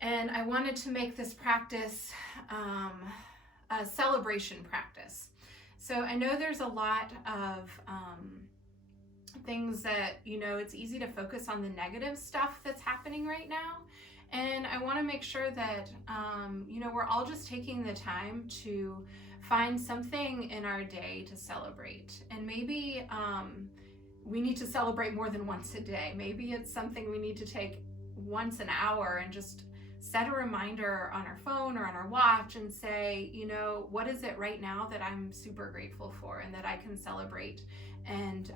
And I wanted to make this practice a celebration practice. So I know there's a lot of things that, it's easy to focus on the negative stuff that's happening right now. And I want to make sure that, we're all just taking the time to find something in our day to celebrate. And maybe we need to celebrate more than once a day. Maybe it's something we need to take once an hour and just set a reminder on our phone or on our watch and say, what is it right now that I'm super grateful for and that I can celebrate and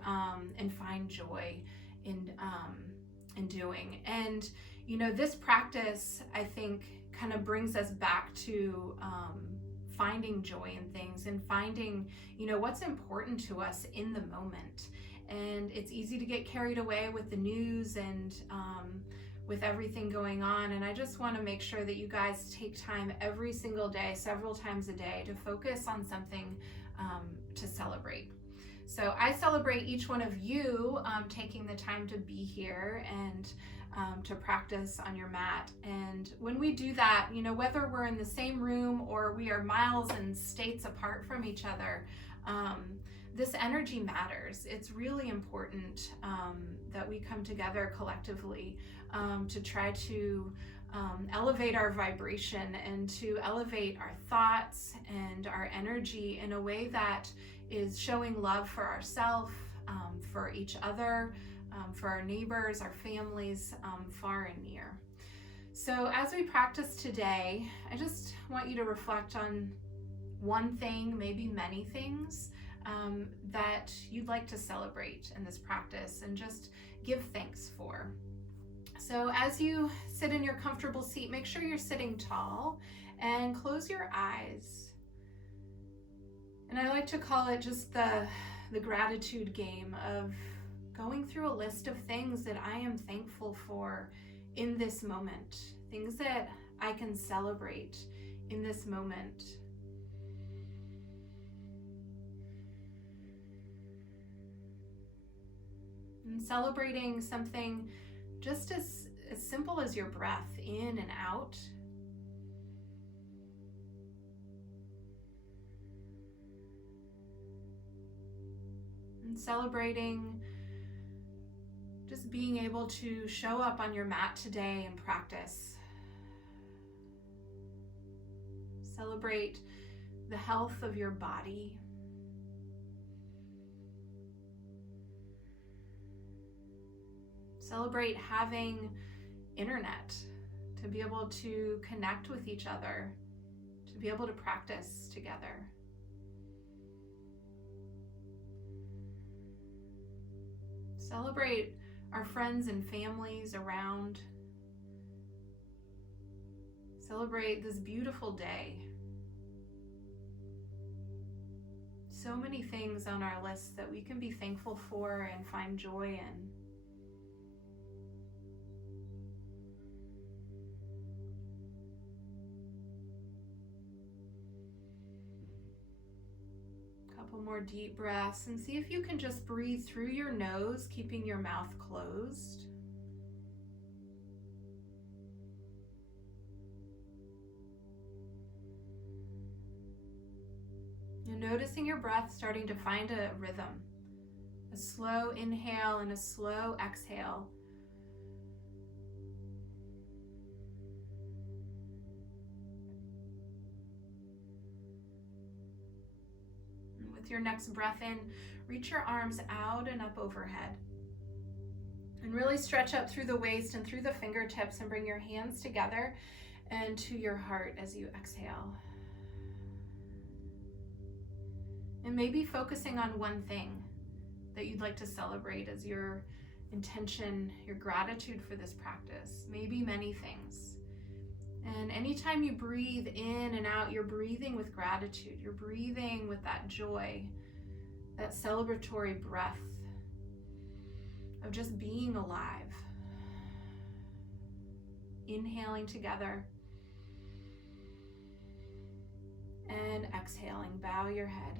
find joy in doing. And this practice, I think, kind of brings us back to finding joy in things and finding what's important to us in the moment. And it's easy to get carried away with the news and with everything going on. And I just want to make sure that you guys take time every single day, several times a day, to focus on something to celebrate. So I celebrate each one of you taking the time to be here and to practice on your mat. And when we do that, whether we're in the same room or we are miles and states apart from each other, this energy matters. It's really important that we come together collectively to try to elevate our vibration and to elevate our thoughts and our energy in a way that is showing love for ourselves, for each other, for our neighbors, our families, far and near. So as we practice today, I just want you to reflect on one thing, maybe many things, that you'd like to celebrate in this practice and just give thanks for. So as you sit in your comfortable seat, make sure you're sitting tall and close your eyes. And I like to call it just the gratitude game of going through a list of things that I am thankful for in this moment, things that I can celebrate in this moment. And celebrating something just as simple as your breath in and out. And celebrating just being able to show up on your mat today and practice. Celebrate the health of your body. Celebrate having internet to be able to connect with each other, to be able to practice together. Celebrate our friends and families around. Celebrate this beautiful day. So many things on our list that we can be thankful for and find joy in. More deep breaths and see if you can just breathe through your nose, keeping your mouth closed. And noticing your breath starting to find a rhythm, a slow inhale and a slow exhale. With your next breath in, reach your arms out and up overhead. And really stretch up through the waist and through the fingertips and bring your hands together and to your heart as you exhale. And maybe focusing on one thing that you'd like to celebrate as your intention, your gratitude for this practice. Maybe many things. And anytime you breathe in and out, you're breathing with gratitude. You're breathing with that joy, that celebratory breath of just being alive. Inhaling together and exhaling. Bow your head.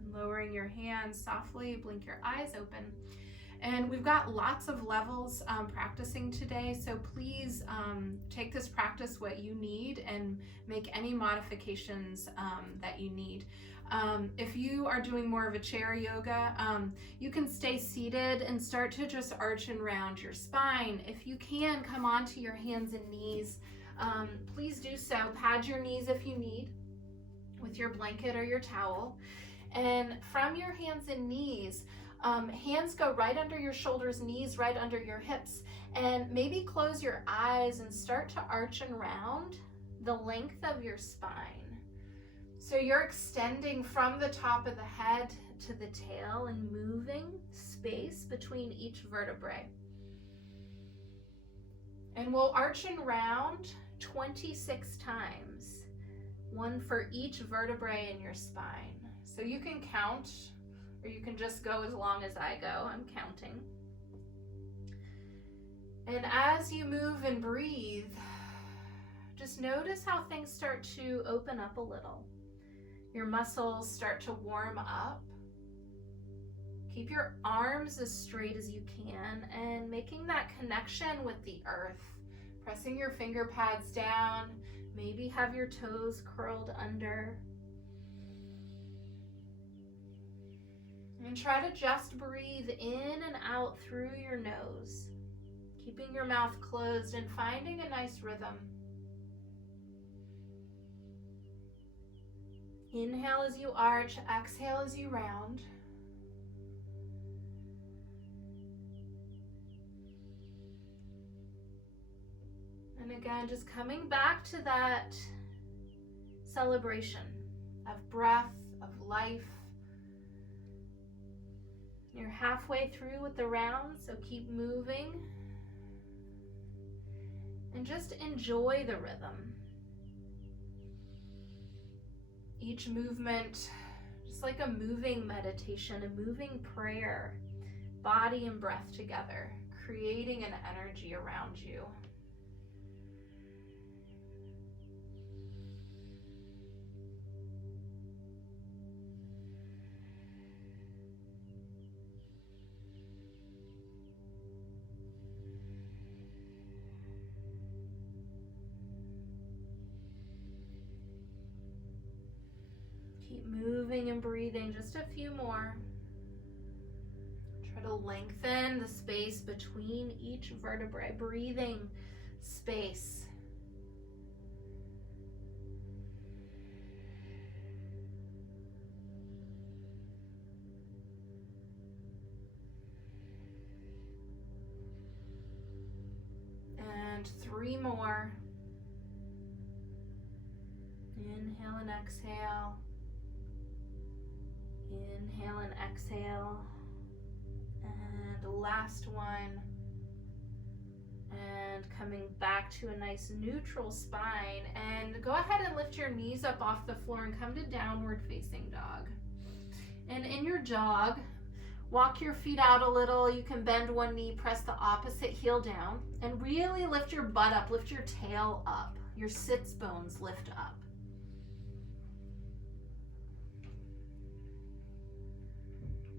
And lowering your hands softly, blink your eyes open. And we've got lots of levels practicing today, so please take this practice what you need and make any modifications that you need. If you are doing more of a chair yoga, you can stay seated and start to just arch and round your spine. If you can, come onto your hands and knees. Please do so. Pad your knees if you need with your blanket or your towel. And from your hands and knees, hands go right under your shoulders, knees right under your hips, and maybe close your eyes and start to arch and round the length of your spine. So you're extending from the top of the head to the tail and moving space between each vertebrae. And we'll arch and round 26 times, one for each vertebrae in your spine. So you can count, or you can just go as long as I go. I'm counting. And as you move and breathe, just notice how things start to open up a little. Your muscles start to warm up. Keep your arms as straight as you can and making that connection with the earth. Pressing your finger pads down, maybe have your toes curled under. And try to just breathe in and out through your nose, keeping your mouth closed and finding a nice rhythm. Inhale as you arch, exhale as you round. And again, just coming back to that celebration of breath, of life. You're halfway through with the round, so keep moving. And just enjoy the rhythm. Each movement, just like a moving meditation, a moving prayer, body and breath together, creating an energy around you. Keep moving and breathing, just a few more. Try to lengthen the space between each vertebrae, breathing space. And 3 more. Inhale and exhale. Inhale and exhale. And last one. And coming back to a nice neutral spine. And go ahead and lift your knees up off the floor and come to downward facing dog. And in your jog, walk your feet out a little. You can bend one knee, press the opposite heel down, and really lift your butt up, lift your tail up. Your sits bones lift up.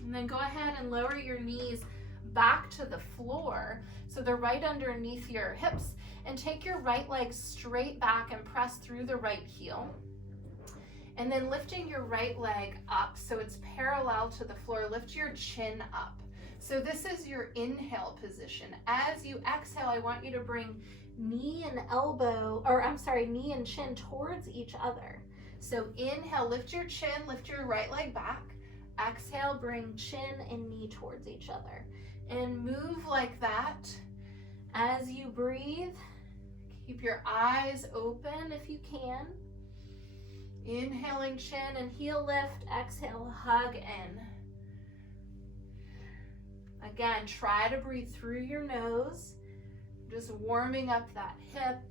And then go ahead and lower your knees back to the floor so they're right underneath your hips, and take your right leg straight back and press through the right heel. And then lifting your right leg up so it's parallel to the floor, lift your chin up. So this is your inhale position. As you exhale, I want you to bring knee and chin towards each other. So inhale, lift your chin, lift your right leg back. Exhale, bring chin and knee towards each other. And move like that. As you breathe, keep your eyes open if you can. Inhaling chin and heel lift. Exhale, hug in. Again, try to breathe through your nose. Just warming up that hip,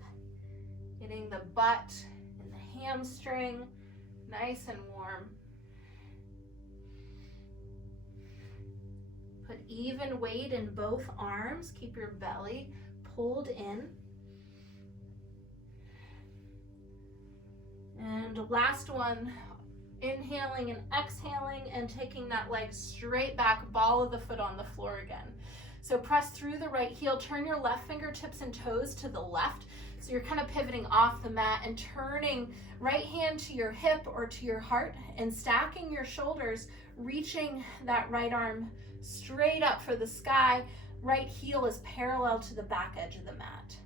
getting the butt and the hamstring nice and warm. Put even weight in both arms. Keep your belly pulled in. And last one, Inhaling and exhaling and taking that leg straight back, ball of the foot on the floor again. So press through the right heel, turn your left fingertips and toes to the left. So you're kind of pivoting off the mat and turning right hand to your hip or to your heart and stacking your shoulders, reaching that right arm straight up for the sky. Right heel is parallel to the back edge of the mat.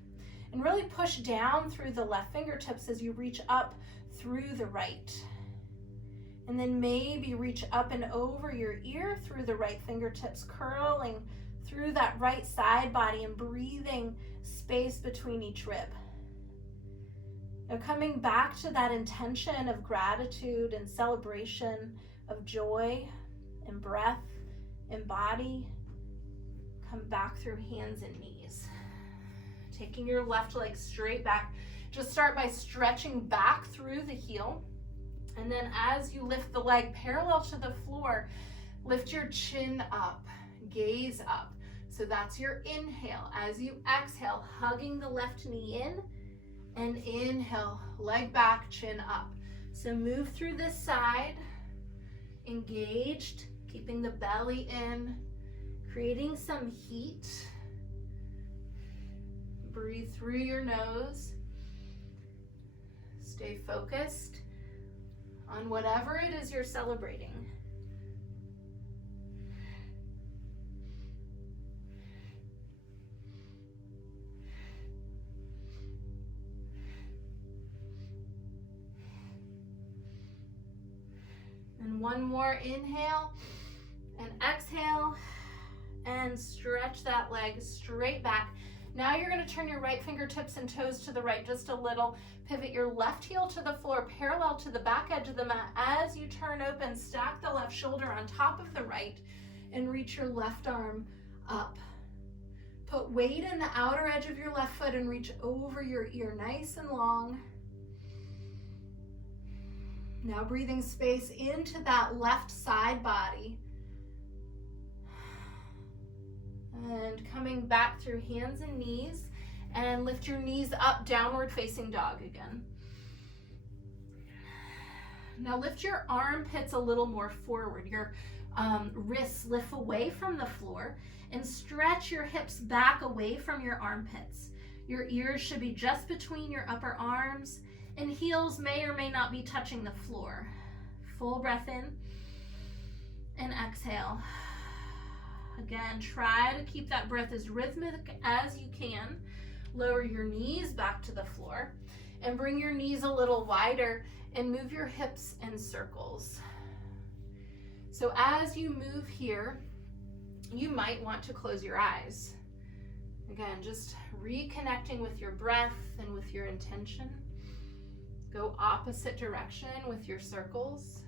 And really push down through the left fingertips as you reach up through the right. And then maybe reach up and over your ear through the right fingertips, curling through that right side body and breathing space between each rib. Now coming back to that intention of gratitude and celebration, of joy and breath and body, come back through hands and knees. Taking your left leg straight back, just start by stretching back through the heel. And then as you lift the leg parallel to the floor, lift your chin up, gaze up. So that's your inhale. As you exhale, hugging the left knee in, and inhale, leg back, chin up. So move through this side, engaged, keeping the belly in, creating some heat. Breathe through your nose. Stay focused on whatever it is you're celebrating. And one more inhale and exhale, and stretch that leg straight back. Now you're going to turn your right fingertips and toes to the right just a little. Pivot your left heel to the floor parallel to the back edge of the mat. As you turn open, stack the left shoulder on top of the right and reach your left arm up. Put weight in the outer edge of your left foot and reach over your ear nice and long. Now breathing space into that left side body. And coming back through hands and knees, and lift your knees up, downward facing dog again. Now lift your armpits a little more forward. Your wrists lift away from the floor, and stretch your hips back away from your armpits. Your ears should be just between your upper arms, and heels may or may not be touching the floor. Full breath in and exhale. Again, try to keep that breath as rhythmic as you can. Lower your knees back to the floor and bring your knees a little wider and move your hips in circles. So as you move here, you might want to close your eyes. Again, just reconnecting with your breath and with your intention. Go opposite direction with your circles.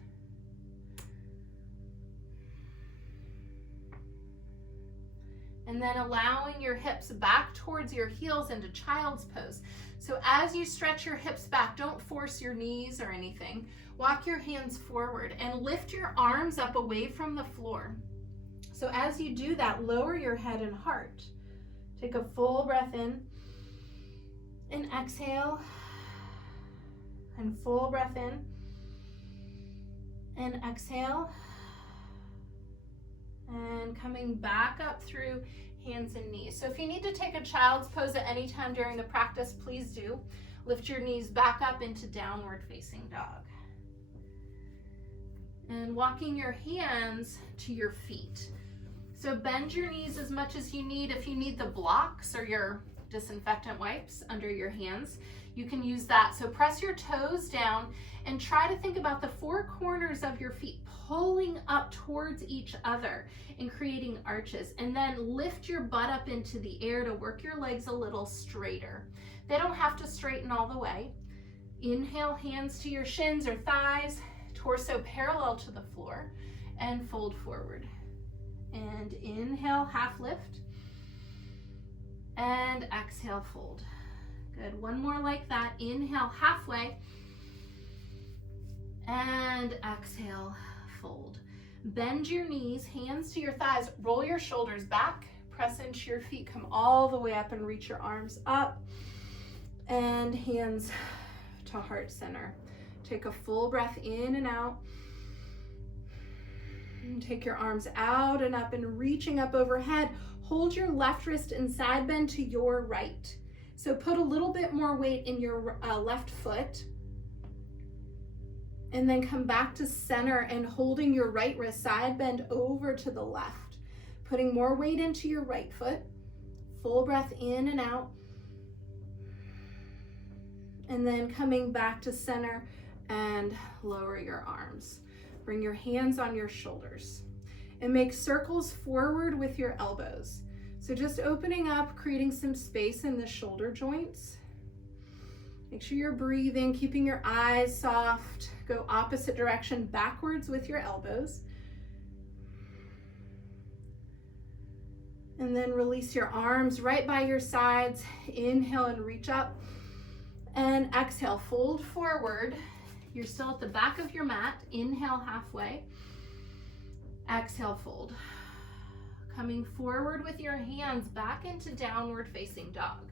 And then allowing your hips back towards your heels into child's pose. So as you stretch your hips back, don't force your knees or anything. Walk your hands forward and lift your arms up away from the floor. So as you do that, lower your head and heart. Take a full breath in and exhale. And full breath in and exhale. And coming back up through hands and knees. So if you need to take a child's pose at any time during the practice, please do. Lift your knees back up into downward facing dog. And walking your hands to your feet. So bend your knees as much as you need. If you need the blocks or your disinfectant wipes under your hands, you can use that. So press your toes down and try to think about the four corners of your feet pulling up towards each other and creating arches. And then lift your butt up into the air to work your legs a little straighter. They don't have to straighten all the way. Inhale, hands to your shins or thighs, torso parallel to the floor, and fold forward. And inhale, half lift. And exhale, fold. Good, one more like that. Inhale, halfway. And exhale, fold. Bend your knees, hands to your thighs, roll your shoulders back, press into your feet, come all the way up and reach your arms up. And hands to heart center. Take a full breath in and out. And take your arms out and up and reaching up overhead. Hold your left wrist and side bend to your right. So put a little bit more weight in your left foot. And then come back to center and holding your right wrist, side bend over to the left. Putting more weight into your right foot. Full breath in and out. And then coming back to center and lower your arms. Bring your hands on your shoulders and make circles forward with your elbows. So just opening up, creating some space in the shoulder joints. Make sure you're breathing, keeping your eyes soft. Go opposite direction backwards with your elbows. And then release your arms right by your sides. Inhale and reach up. And exhale, fold forward. You're still at the back of your mat. Inhale halfway. Exhale, fold. Coming forward with your hands back into downward facing dog.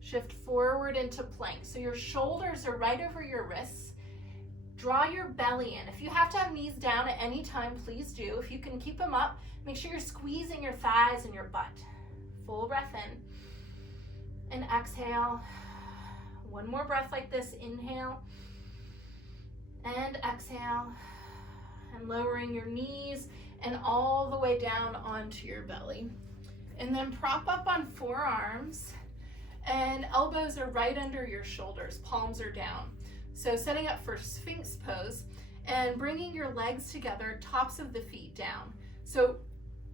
Shift forward into plank. So your shoulders are right over your wrists. Draw your belly in. If you have to have knees down at any time, please do. If you can keep them up, make sure you're squeezing your thighs and your butt. Full breath in. And exhale. One more breath like this. Inhale. And exhale. And lowering your knees and all the way down onto your belly. And then prop up on forearms. And elbows are right under your shoulders. Palms are down. So setting up for Sphinx pose and bringing your legs together, tops of the feet down. So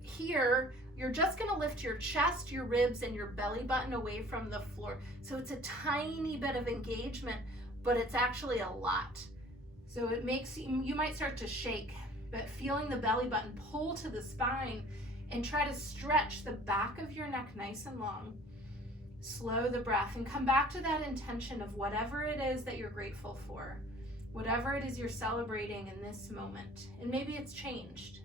here, you're just gonna lift your chest, your ribs, and your belly button away from the floor. So it's a tiny bit of engagement, but it's actually a lot. So it makes you might start to shake, but feeling the belly button pull to the spine and try to stretch the back of your neck nice and long. Slow the breath and come back to that intention of whatever it is that you're grateful for, whatever it is you're celebrating in this moment. And maybe it's changed.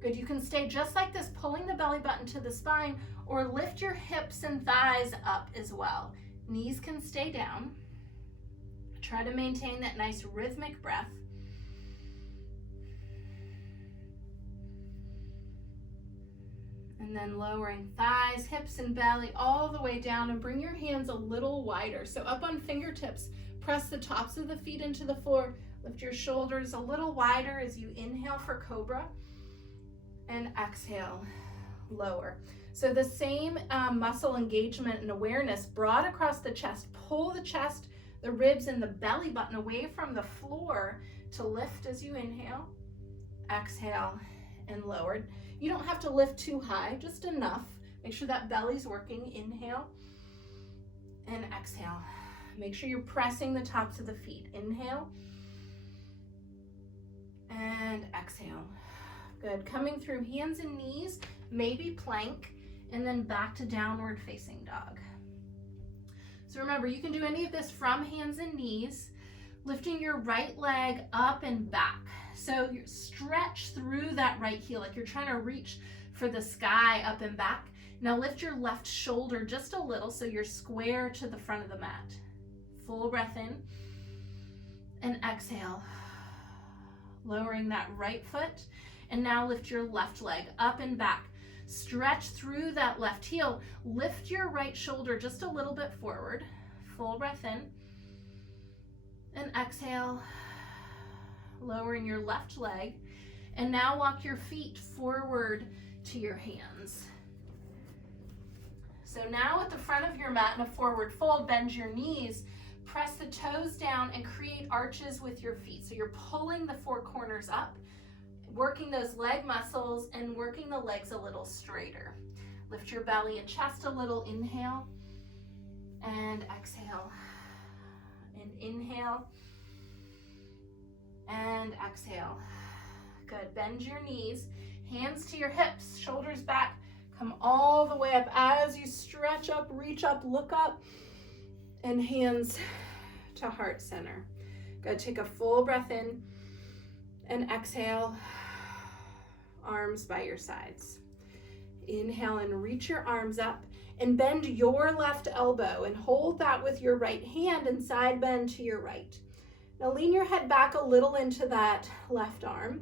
Good, you can stay just like this, pulling the belly button to the spine, or lift your hips and thighs up as well. Knees can stay down. Try to maintain that nice rhythmic breath. And then lowering thighs, hips, and belly all the way down, and bring your hands a little wider. So up on fingertips, press the tops of the feet into the floor. Lift your shoulders a little wider as you inhale for cobra. And exhale, lower. So the same muscle engagement and awareness brought across the chest. Pull the chest, the ribs, and the belly button away from the floor to lift as you inhale. Exhale and lowered. You don't have to lift too high, just enough. Make sure that belly's working. Inhale and exhale. Make sure you're pressing the tops of the feet. Inhale and exhale. Good. Coming through hands and knees, maybe plank, and then back to downward facing dog. So remember, you can do any of this from hands and knees, lifting your right leg up and back. So you stretch through that right heel like you're trying to reach for the sky, up and back. Now lift your left shoulder just a little so you're square to the front of the mat. Full breath in and exhale. Lowering that right foot. And now lift your left leg up and back. Stretch through that left heel. Lift your right shoulder just a little bit forward. Full breath in. And exhale. Lowering your left leg. And now walk your feet forward to your hands. So now at the front of your mat in a forward fold, bend your knees. Press the toes down and create arches with your feet. So you're pulling the four corners up, working those leg muscles and working the legs a little straighter. Lift your belly and chest a little. Inhale and exhale. And inhale and exhale. Good. Bend your knees, hands to your hips, shoulders back. Come all the way up as you stretch up, reach up, look up, and hands to heart center. Good. Take a full breath in and exhale. Arms by your sides. Inhale and reach your arms up and bend your left elbow and hold that with your right hand and side bend to your right. Now lean your head back a little into that left arm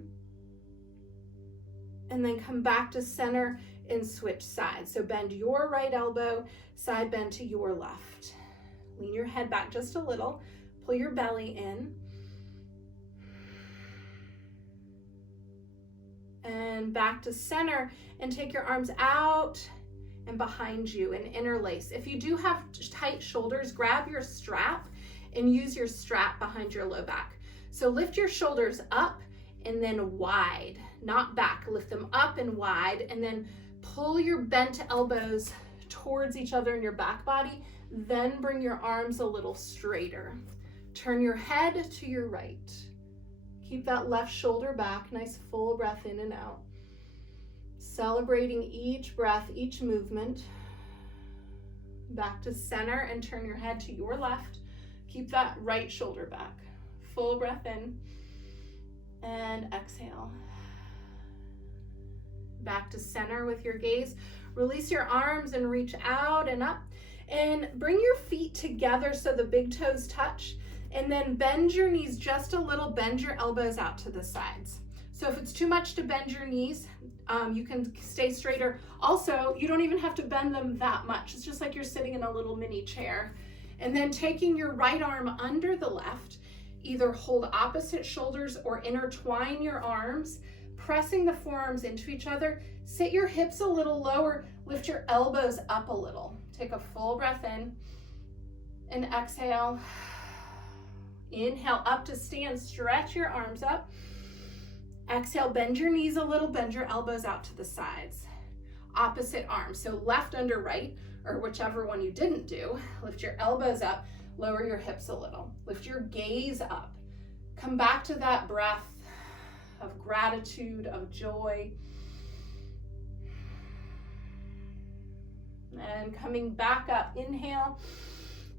and then come back to center and switch sides. So bend your right elbow, side bend to your left. Lean your head back just a little, pull your belly in. And back to center and take your arms out and behind you and interlace. If you do have tight shoulders, grab your strap and use your strap behind your low back. So lift your shoulders up and then wide, not back. Lift them up and wide and then pull your bent elbows towards each other in your back body. Then bring your arms a little straighter. Turn your head to your right. Keep that left shoulder back, nice full breath in and out. Celebrating each breath, each movement. Back to center and turn your head to your left. Keep that right shoulder back. Full breath in and exhale. Back to center with your gaze. Release your arms and reach out and up. And bring your feet together so the big toes touch. And then bend your knees just a little, bend your elbows out to the sides. So if it's too much to bend your knees, you can stay straighter. Also, you don't even have to bend them that much. It's just like you're sitting in a little mini chair. And then taking your right arm under the left, either hold opposite shoulders or intertwine your arms, pressing the forearms into each other. Sit your hips a little lower, lift your elbows up a little. Take a full breath in and exhale. Inhale up to stand, stretch your arms up. Exhale, bend your knees a little, bend your elbows out to the sides. Opposite arm, so left under right, or whichever one you didn't do. Lift your elbows up, lower your hips a little. Lift your gaze up. Come back to that breath of gratitude, of joy. And coming back up, inhale.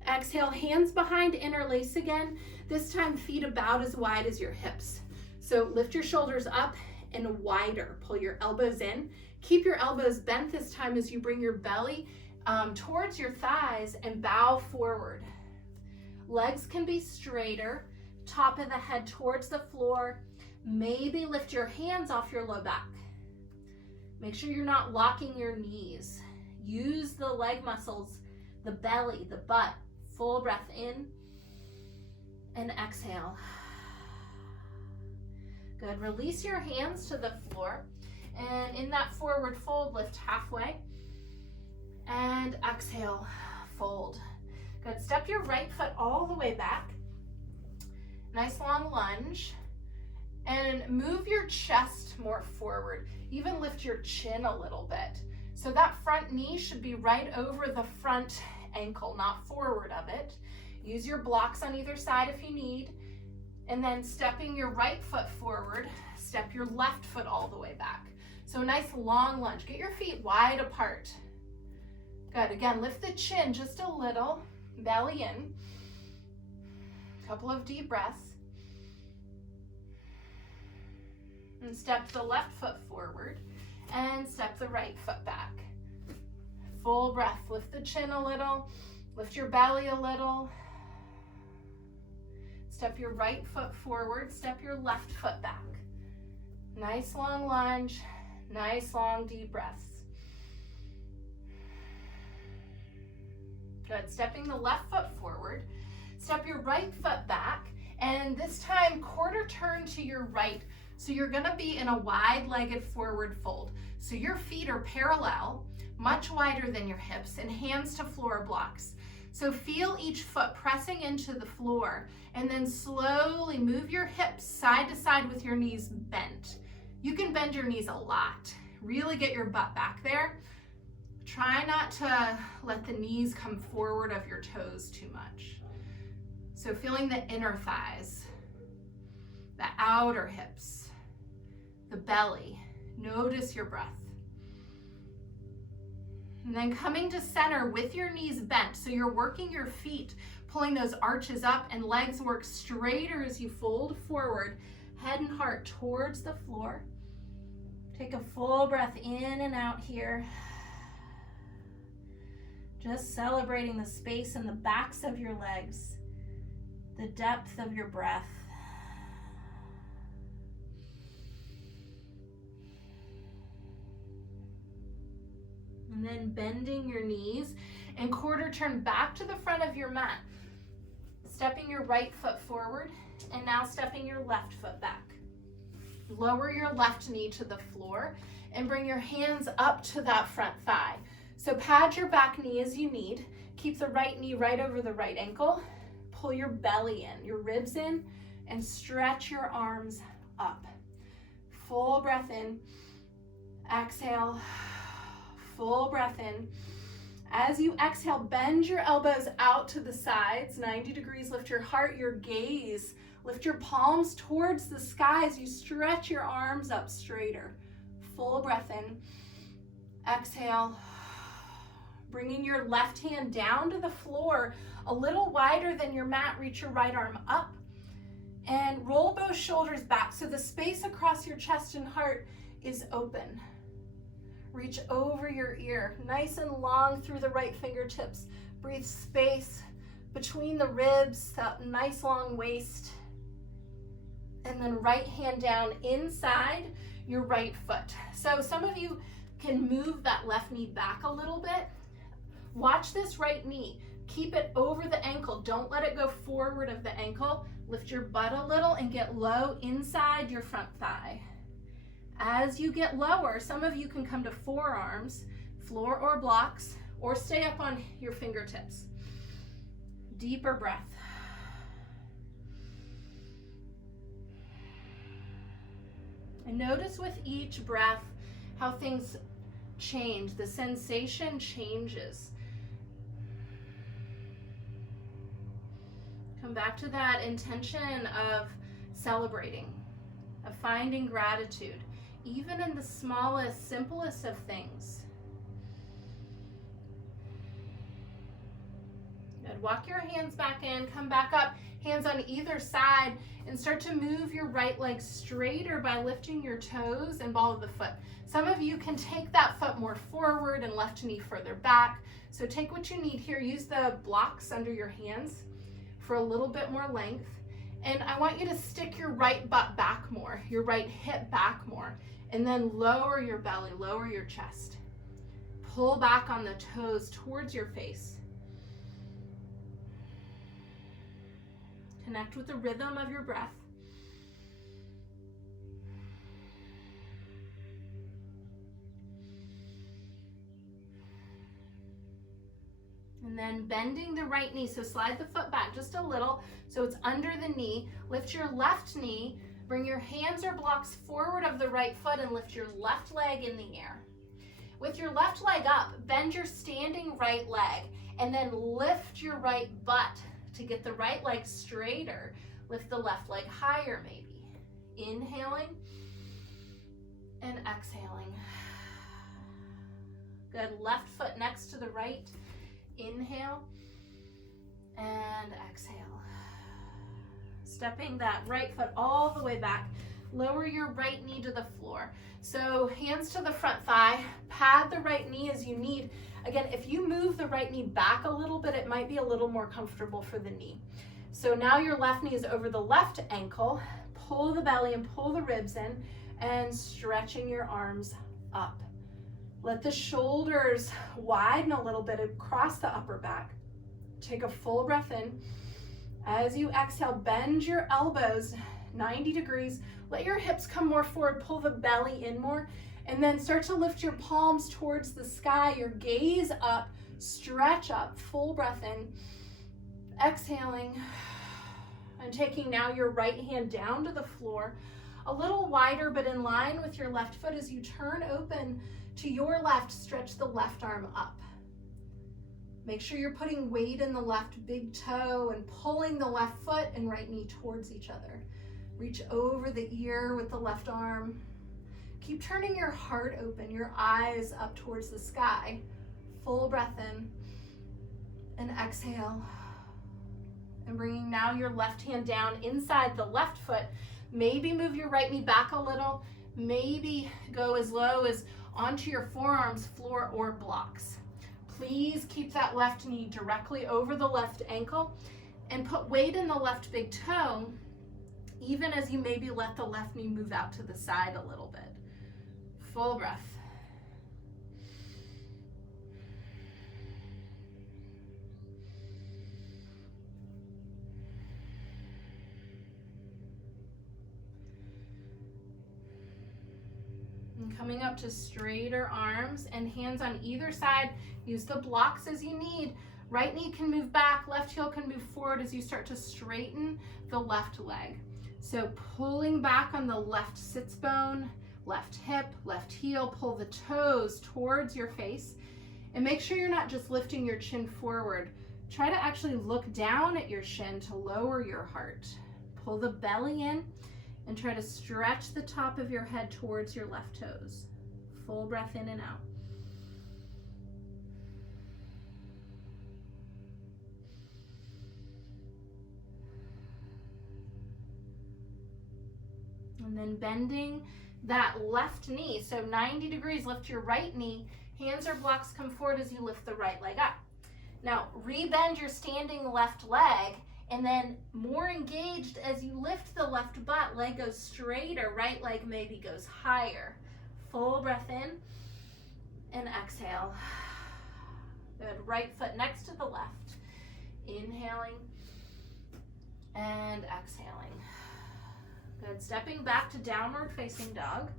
Exhale, hands behind, interlace again. This time, feet about as wide as your hips. So lift your shoulders up and wider. Pull your elbows in. Keep your elbows bent this time as you bring your belly towards your thighs and bow forward. Legs can be straighter, top of the head towards the floor. Maybe lift your hands off your low back. Make sure you're not locking your knees. Use the leg muscles, the belly, the butt. Full breath in and exhale. Good. Release your hands to the floor. And in that forward fold, lift halfway. And exhale, fold. Good. Step your right foot all the way back. Nice long lunge. And move your chest more forward. Even lift your chin a little bit. So that front knee should be right over the front ankle, not forward of it. Use your blocks on either side if you need. And then stepping your right foot forward, step your left foot all the way back. So a nice long lunge. Get your feet wide apart. Good. Again, lift the chin just a little. Belly in. Couple of deep breaths. And step the left foot forward and step the right foot back. Full breath. Lift the chin a little. Lift your belly a little. Step your right foot forward. Step your left foot back. Nice long lunge. Nice long deep breaths. Good. Stepping the left foot forward. Step your right foot back. And this time, quarter turn to your right. So you're going to be in a wide-legged forward fold. So your feet are parallel, much wider than your hips, and hands to floor blocks. So feel each foot pressing into the floor, and then slowly move your hips side to side with your knees bent. You can bend your knees a lot. Really get your butt back there. Try not to let the knees come forward of your toes too much. So feeling the inner thighs, the outer hips, the belly. Notice your breath. And then coming to center with your knees bent. So you're working your feet, pulling those arches up, and legs work straighter as you fold forward, head and heart towards the floor. Take a full breath in and out here. Just celebrating the space in the backs of your legs, the depth of your breath. And then bending your knees and quarter turn back to the front of your mat. Stepping your right foot forward and now stepping your left foot back. Lower your left knee to the floor and bring your hands up to that front thigh. So pad your back knee as you need. Keep the right knee right over the right ankle. Pull your belly in, your ribs in, and stretch your arms up. Full breath in. Exhale. Full breath in. As you exhale, bend your elbows out to the sides, 90 degrees. Lift your heart, your gaze. Lift your palms towards the sky as you stretch your arms up straighter. Full breath in. Exhale. Bringing your left hand down to the floor, a little wider than your mat. Reach your right arm up. And roll both shoulders back so the space across your chest and heart is open. Reach over your ear, nice and long through the right fingertips. Breathe space between the ribs, that nice long waist. And then right hand down inside your right foot. So some of you can move that left knee back a little bit. Watch this right knee. Keep it over the ankle. Don't let it go forward of the ankle. Lift your butt a little and get low inside your front thigh. As you get lower, some of you can come to forearms, floor or blocks, or stay up on your fingertips. Deeper breath. And notice with each breath how things change. The sensation changes. Come back to that intention of celebrating, of finding gratitude, even in the smallest, simplest of things. Good. Walk your hands back in, come back up, hands on either side, and start to move your right leg straighter by lifting your toes and ball of the foot. Some of you can take that foot more forward and left knee further back. So take what you need here. Use the blocks under your hands for a little bit more length. And I want you to stick your right butt back more, your right hip back more, and then lower your belly, lower your chest. Pull back on the toes towards your face. Connect with the rhythm of your breath. And then bending the right knee, so slide the foot back just a little so it's under the knee. Lift your left knee, bring your hands or blocks forward of the right foot and lift your left leg in the air. With your left leg up, bend your standing right leg and then lift your right butt to get the right leg straighter. Lift the left leg higher maybe. Inhaling and exhaling. Good, left foot next to the right. Inhale and exhale. Stepping that right foot all the way back. Lower your right knee to the floor. So hands to the front thigh. Pad the right knee as you need. Again, if you move the right knee back a little bit, it might be a little more comfortable for the knee. So now your left knee is over the left ankle. Pull the belly and pull the ribs in and stretching your arms up. Let the shoulders widen a little bit across the upper back. Take a full breath in. As you exhale, bend your elbows 90 degrees. Let your hips come more forward. Pull the belly in more. And then start to lift your palms towards the sky. Your gaze up. Stretch up. Full breath in. Exhaling. And taking now your right hand down to the floor. A little wider, but in line with your left foot as you turn open to your left, stretch the left arm up. Make sure you're putting weight in the left big toe and pulling the left foot and right knee towards each other. Reach over the ear with the left arm. Keep turning your heart open, your eyes up towards the sky. Full breath in and exhale. And bringing now your left hand down inside the left foot. Maybe move your right knee back a little. Maybe go as low as onto your forearms, floor, or blocks. Please keep that left knee directly over the left ankle and put weight in the left big toe, even as you maybe let the left knee move out to the side a little bit. Full breath. And coming up to straighter arms and hands on either side. Use the blocks as you need. Right knee can move back, left heel can move forward as you start to straighten the left leg. So pulling back on the left sits bone, left hip, left heel, pull the toes towards your face, and make sure you're not just lifting your chin forward. Try to actually look down at your shin to lower your heart. Pull the belly in and try to stretch the top of your head towards your left toes. Full breath in and out. And then bending that left knee. So 90 degrees, lift your right knee. Hands or blocks come forward as you lift the right leg up. Now, rebend your standing left leg, and then more engaged as you lift the left butt, leg goes straighter, right leg maybe goes higher. Full breath in and exhale. Good, right foot next to the left. Inhaling and exhaling. Good, stepping back to downward facing dog.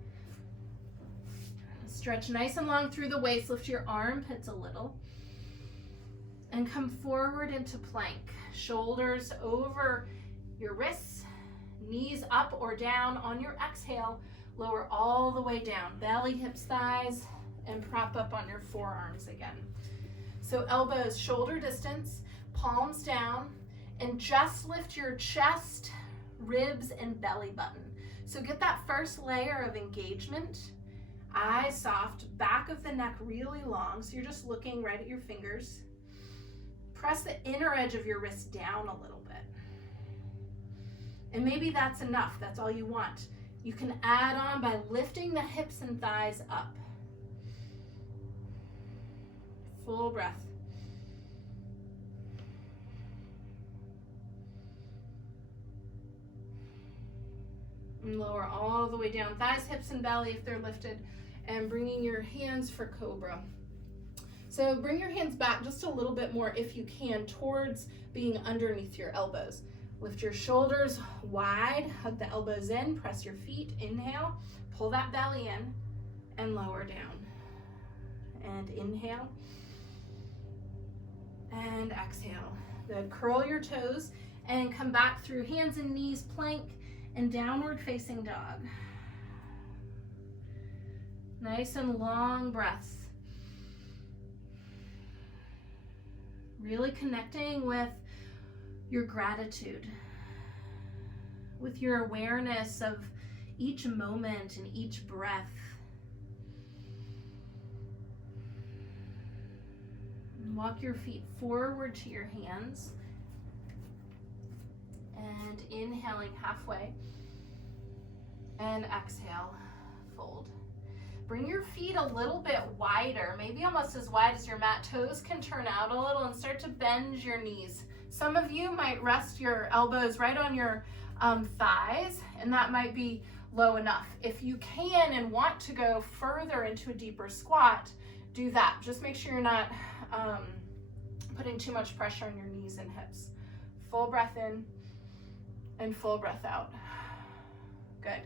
Stretch nice and long through the waist, lift your armpits a little. And come forward into plank. Shoulders over your wrists, knees up or down. On your exhale, lower all the way down. Belly, hips, thighs, and prop up on your forearms again. So elbows shoulder distance, palms down, and just lift your chest, ribs, and belly button. So get that first layer of engagement. Eyes soft, back of the neck really long, so you're just looking right at your fingers. Press the inner edge of your wrist down a little bit. And maybe that's enough, that's all you want. You can add on by lifting the hips and thighs up. Full breath. And lower all the way down, thighs, hips, and belly if they're lifted, and bringing your hands for cobra. So bring your hands back just a little bit more if you can towards being underneath your elbows. Lift your shoulders wide, hug the elbows in, press your feet, inhale, pull that belly in, and lower down. And inhale, and exhale. Good, curl your toes, and come back through hands and knees, plank, and downward facing dog. Nice and long breaths. Really connecting with your gratitude, with your awareness of each moment and each breath. And walk your feet forward to your hands. And inhaling halfway. And exhale, fold. Bring your feet a little bit wider, maybe almost as wide as your mat. Toes can turn out a little and start to bend your knees. Some of you might rest your elbows right on your thighs, and that might be low enough. If you can and want to go further into a deeper squat, do that. Just make sure you're not putting too much pressure on your knees and hips. Full breath in and full breath out. Good.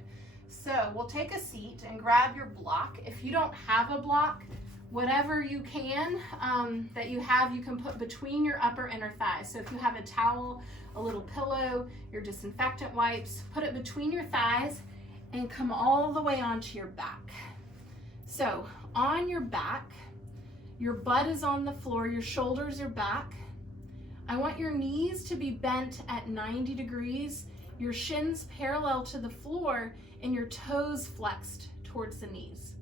So we'll take a seat and grab your block. If you don't have a block, whatever you can that you have, you can put between your upper inner thighs. So if you have a towel, a little pillow, your disinfectant wipes, put it between your thighs and come all the way onto your back. So on your back, your butt is on the floor, your shoulders are back. I want your knees to be bent at 90 degrees, your shins parallel to the floor, and your toes flexed towards the knees.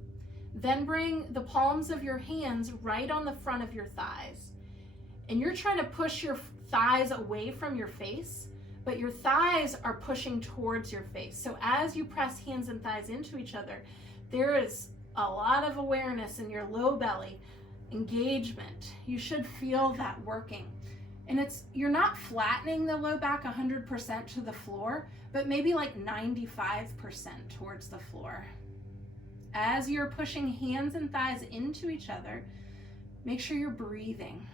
Then bring the palms of your hands right on the front of your thighs. And you're trying to push your thighs away from your face, but your thighs are pushing towards your face. So as you press hands and thighs into each other, there is a lot of awareness in your low belly, engagement. You should feel that working. And you're not flattening the low back 100% to the floor, but maybe like 95% towards the floor. As you're pushing hands and thighs into each other, make sure you're breathing.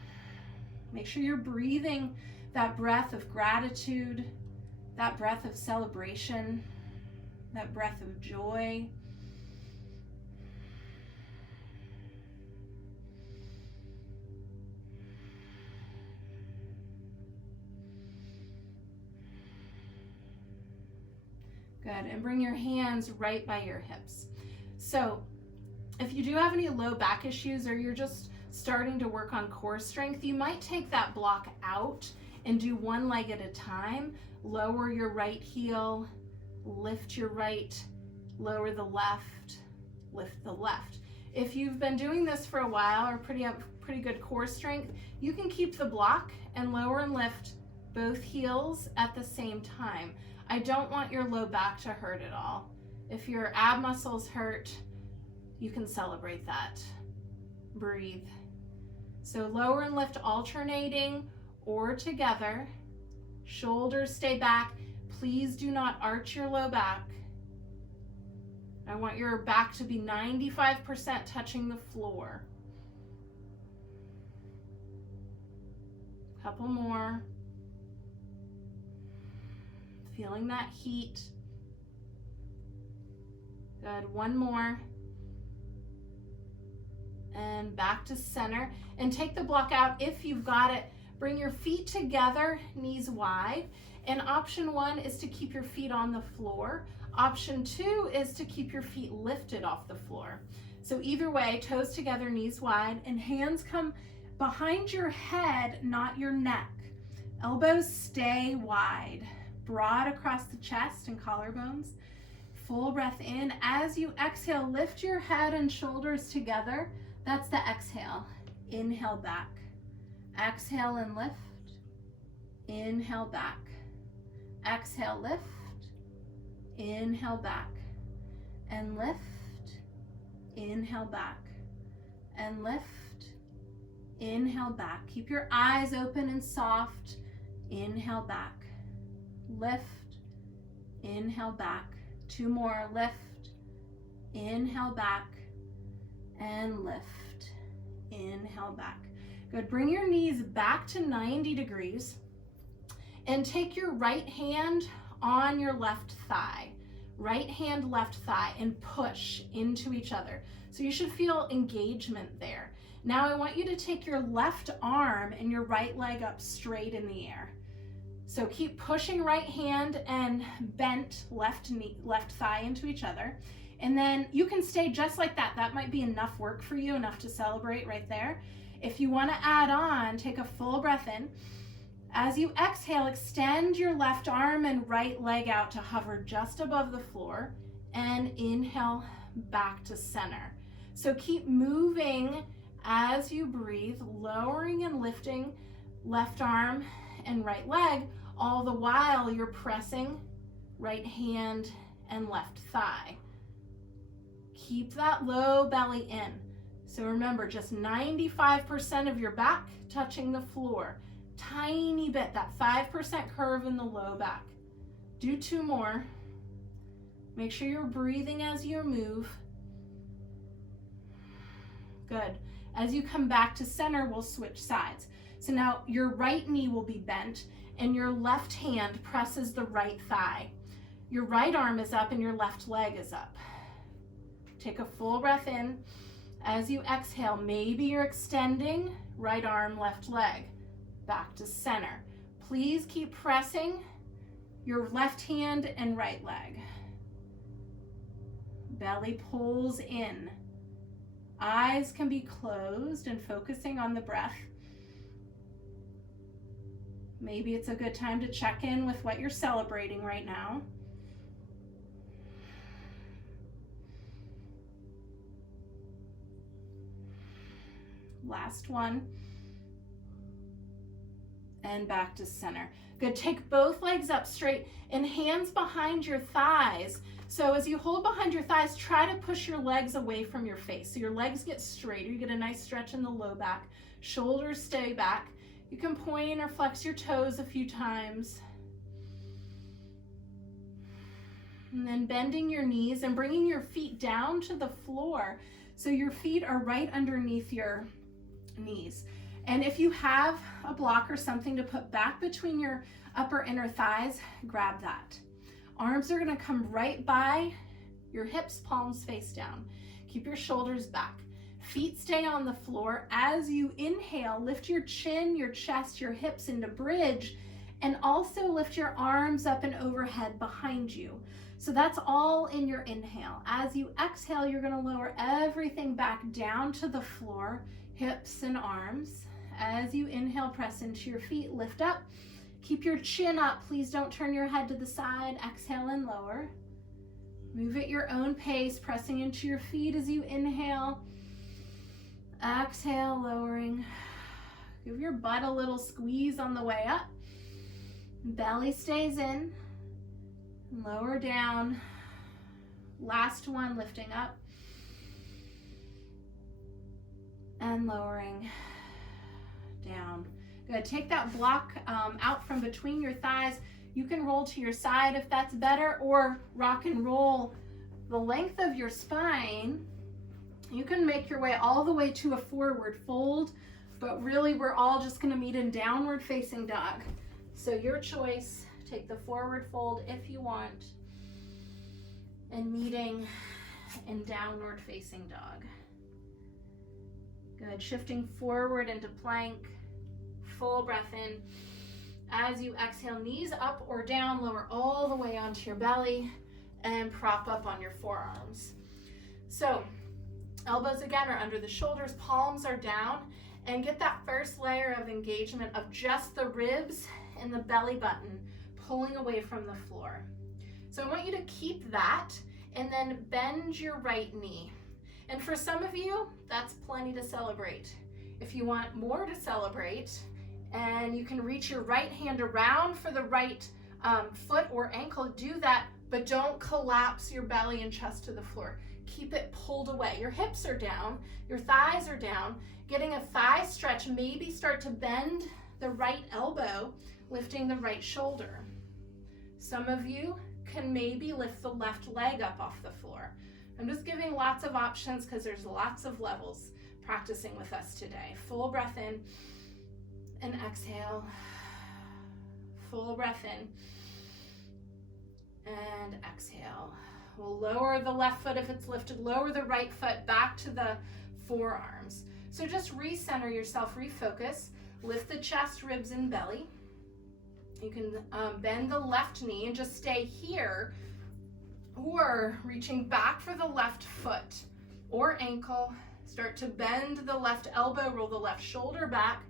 Make sure you're breathing that breath of gratitude, that breath of celebration, that breath of joy. Good, and bring your hands right by your hips. So if you do have any low back issues or you're just starting to work on core strength, you might take that block out and do one leg at a time. Lower your right heel, lift your right, lower the left, lift the left. If you've been doing this for a while or have pretty good core strength, you can keep the block and lower and lift both heels at the same time. I don't want your low back to hurt at all. If your ab muscles hurt, you can celebrate that. Breathe. So lower and lift alternating or together. Shoulders stay back. Please do not arch your low back. I want your back to be 95% touching the floor. Couple more. Feeling that heat. Good, one more. And back to center. And take the block out if you've got it. Bring your feet together, knees wide. And option one is to keep your feet on the floor. Option two is to keep your feet lifted off the floor. So either way, toes together, knees wide, and hands come behind your head, not your neck. Elbows stay wide, broad across the chest and collarbones. Full breath in. As you exhale, lift your head and shoulders together. That's the exhale. Inhale back. Exhale and lift. Inhale back. Exhale, lift. Inhale back. And lift. Inhale back. And lift. Inhale back. Keep your eyes open and soft. Inhale back. Lift. Inhale back. Two more. Lift. Inhale back. And lift. Inhale back. Good. Bring your knees back to 90 degrees and take your right hand on your left thigh. Right hand, left thigh, and push into each other. So you should feel engagement there. Now I want you to take your left arm and your right leg up straight in the air. So keep pushing right hand and bent left knee, left thigh into each other. And then you can stay just like that. That might be enough work for you, enough to celebrate right there. If you want to add on, take a full breath in. As you exhale, extend your left arm and right leg out to hover just above the floor, and inhale back to center. So keep moving as you breathe, lowering and lifting left arm and right leg, all the while you're pressing right hand and left thigh. Keep that low belly in. So remember, just 95% of your back touching the floor. Tiny bit, that 5% curve in the low back. Do two more. Make sure you're breathing as you move. Good. As you come back to center, we'll switch sides. So now your right knee will be bent and your left hand presses the right thigh. Your right arm is up and your left leg is up. Take a full breath in. As you exhale, maybe you're extending right arm, left leg. Back to center. Please keep pressing your left hand and right leg. Belly pulls in. Eyes can be closed and focusing on the breath. Maybe it's a good time to check in with what you're celebrating right now. Last one. and back to center. Good, take both legs up straight and hands behind your thighs. So as you hold behind your thighs, try to push your legs away from your face. So your legs get straighter, you get a nice stretch in the low back, shoulders stay back. You can point or flex your toes a few times. And then bending your knees and bringing your feet down to the floor. So your feet are right underneath your knees. And if you have a block or something to put back between your upper inner thighs, grab that. Arms are gonna come right by your hips, palms face down. Keep your shoulders back. Feet stay on the floor. As you inhale, lift your chin, your chest, your hips into bridge, and also lift your arms up and overhead behind you. So that's all in your inhale. As you exhale, you're gonna lower everything back down to the floor, hips and arms. As you inhale, press into your feet, lift up. Keep your chin up. Please don't turn your head to the side. Exhale and lower. Move at your own pace, pressing into your feet as you inhale. Exhale, lowering. Give your butt a little squeeze on the way up. Belly stays in. Lower down. Last one, lifting up. And lowering down. Good, take that block out from between your thighs. You can roll to your side if that's better, or rock and roll the length of your spine. You can make your way all the way to a forward fold, but really we're all just gonna meet in downward facing dog. So your choice, take the forward fold if you want, and meeting in downward facing dog. Good, shifting forward into plank, full breath in. As you exhale, knees up or down, lower all the way onto your belly, and prop up on your forearms. So elbows again are under the shoulders, palms are down, and get that first layer of engagement of just the ribs and the belly button pulling away from the floor. So I want you to keep that and then bend your right knee. And for some of you, that's plenty to celebrate. If you want more to celebrate, and you can reach your right hand around for the right foot or ankle, do that, but don't collapse your belly and chest to the floor. Keep it pulled away. Your hips are down, your thighs are down. Getting a thigh stretch, maybe start to bend the right elbow, lifting the right shoulder. Some of you can maybe lift the left leg up off the floor. I'm just giving lots of options because there's lots of levels practicing with us today. Full breath in and exhale. Full breath in and exhale. We'll lower the left foot if it's lifted, lower the right foot back to the forearms. So just recenter yourself, refocus, lift the chest, ribs, and belly. You can bend the left knee and just stay here, or reaching back for the left foot or ankle. Start to bend the left elbow, roll the left shoulder back,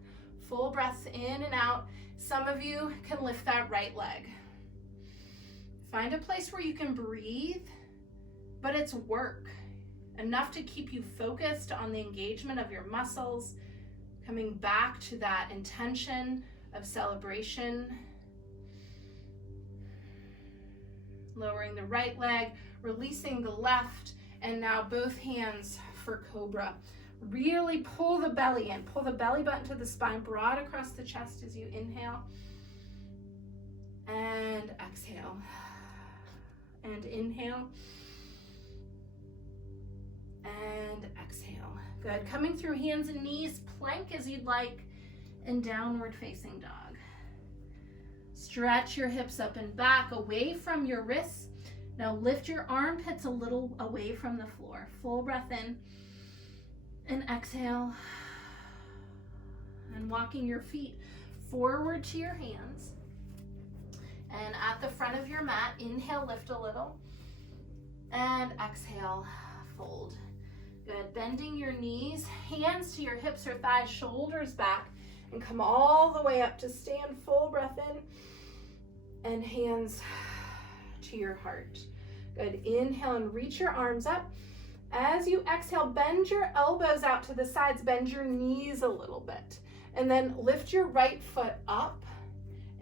full breaths in and out. Some of you can lift that right leg. Find a place where you can breathe, but it's work. Enough to keep you focused on the engagement of your muscles, coming back to that intention of celebration. Lowering the right leg, releasing the left, and now both hands for cobra. Really pull the belly in, pull the belly button to the spine, broad across the chest as you inhale, and exhale, and inhale, and exhale. Good, coming through hands and knees, plank as you'd like, and downward facing dog. Stretch your hips up and back, away from your wrists. Now lift your armpits a little away from the floor. Full breath in and exhale. And walking your feet forward to your hands. And at the front of your mat, inhale, lift a little. And exhale, fold. Good, bending your knees, hands to your hips or thighs, shoulders back, and come all the way up to stand. Full breath in and hands to your heart. Good, inhale and reach your arms up. As you exhale, bend your elbows out to the sides, bend your knees a little bit. And then lift your right foot up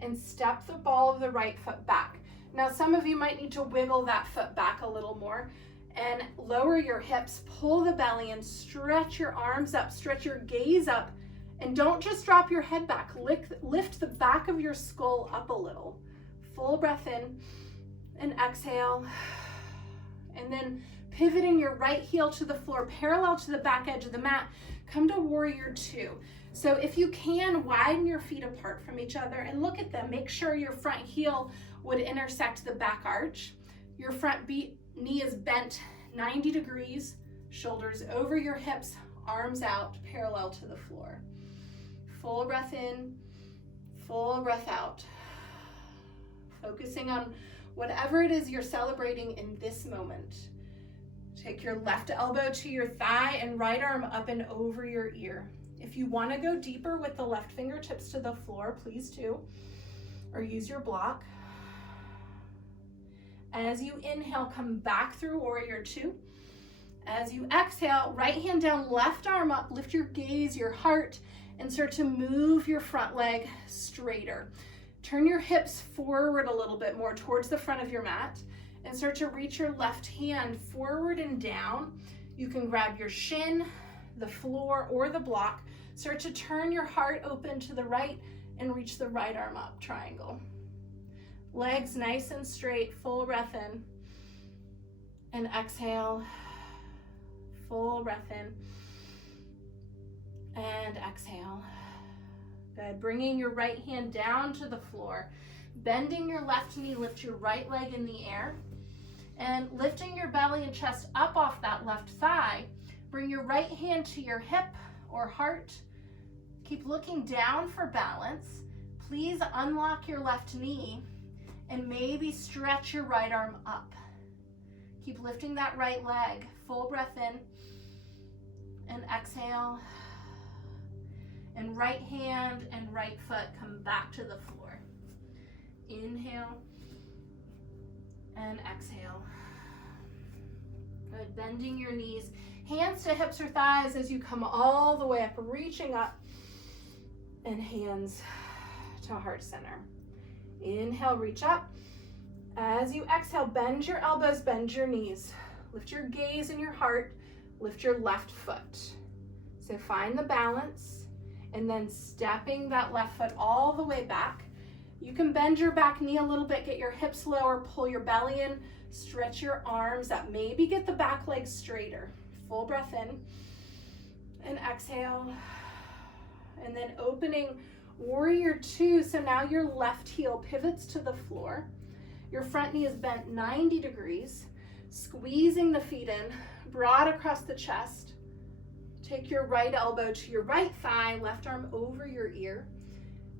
and step the ball of the right foot back. Now, some of you might need to wiggle that foot back a little more and lower your hips, pull the belly in, stretch your arms up, stretch your gaze up, and don't just drop your head back. Lift the back of your skull up a little. Full breath in and exhale. And then pivoting your right heel to the floor, parallel to the back edge of the mat, come to warrior two. So if you can, widen your feet apart from each other and look at them. Make sure your front heel would intersect the back arch. Your front knee is bent 90 degrees, shoulders over your hips, arms out, parallel to the floor. Full breath in, full breath out. Focusing on whatever it is you're celebrating in this moment. Take your left elbow to your thigh and right arm up and over your ear. If you want to go deeper with the left fingertips to the floor, please do, or use your block. As you inhale, come back through warrior two. As you exhale, right hand down, left arm up, lift your gaze, your heart, and start to move your front leg straighter. Turn your hips forward a little bit more towards the front of your mat and start to reach your left hand forward and down. You can grab your shin, the floor, or the block. Start to turn your heart open to the right and reach the right arm up, triangle. Legs nice and straight, full breath in. And exhale, full breath in. And exhale. Good, bringing your right hand down to the floor. Bending your left knee, lift your right leg in the air. And lifting your belly and chest up off that left thigh. Bring your right hand to your hip or heart. Keep looking down for balance. Please unlock your left knee and maybe stretch your right arm up. Keep lifting that right leg. Full breath in and exhale. And right hand and right foot come back to the floor. Inhale and exhale. Good, bending your knees. Hands to hips or thighs as you come all the way up, reaching up. And hands to heart center. Inhale, reach up. As you exhale, bend your elbows, bend your knees. Lift your gaze and your heart. Lift your left foot. So find the balance and then stepping that left foot all the way back. You can bend your back knee a little bit, get your hips lower, pull your belly in, stretch your arms up, maybe get the back leg straighter. Full breath in and exhale. And then opening warrior two. So now your left heel pivots to the floor. Your front knee is bent 90 degrees, squeezing the feet in, broad across the chest. Take your right elbow to your right thigh, left arm over your ear,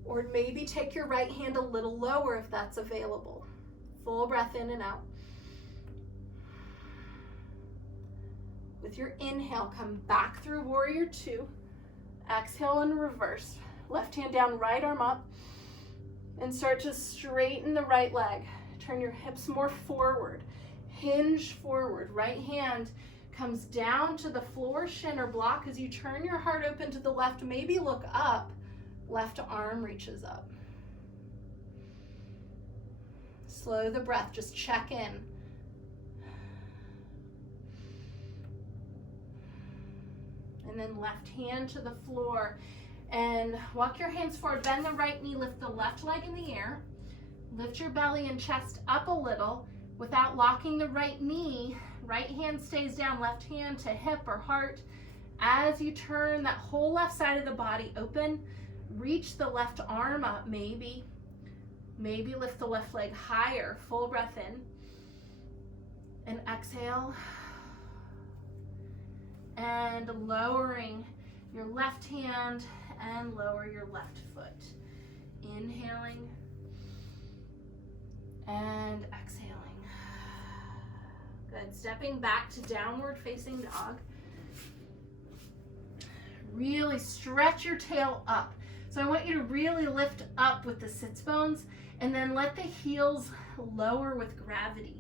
or maybe take your right hand a little lower if that's available. Full breath in and out. With your inhale, come back through warrior two. Exhale and reverse. Left hand down, right arm up, and start to straighten the right leg. Turn your hips more forward. Hinge forward. Right hand comes down to the floor, shin or block. As you turn your heart open to the left, maybe look up. Left arm reaches up. Slow the breath, just check in. And then left hand to the floor and walk your hands forward. Bend the right knee, lift the left leg in the air. Lift your belly and chest up a little without locking the right knee. Right hand stays down, left hand to hip or heart. As you turn that whole left side of the body open, reach the left arm up, maybe lift the left leg higher. Full breath in and exhale. And lowering your left hand and lower your left foot. Inhaling and exhaling. Good, stepping back to downward facing dog. Really stretch your tail up. So I want you to really lift up with the sits bones and then let the heels lower with gravity.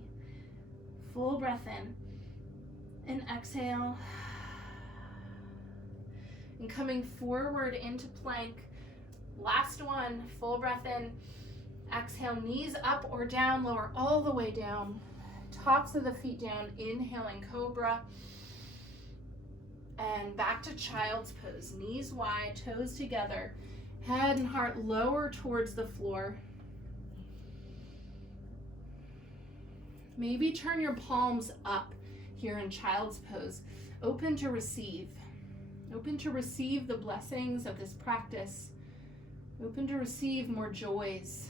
Full breath in and exhale. And coming forward into plank. Last one, full breath in. Exhale, knees up or down, lower all the way down. Tops of the feet down, inhaling cobra. And back to child's pose, knees wide, toes together, head and heart lower towards the floor. Maybe turn your palms up here in child's pose, open to receive. Open to receive the blessings of this practice. Open to receive more joys,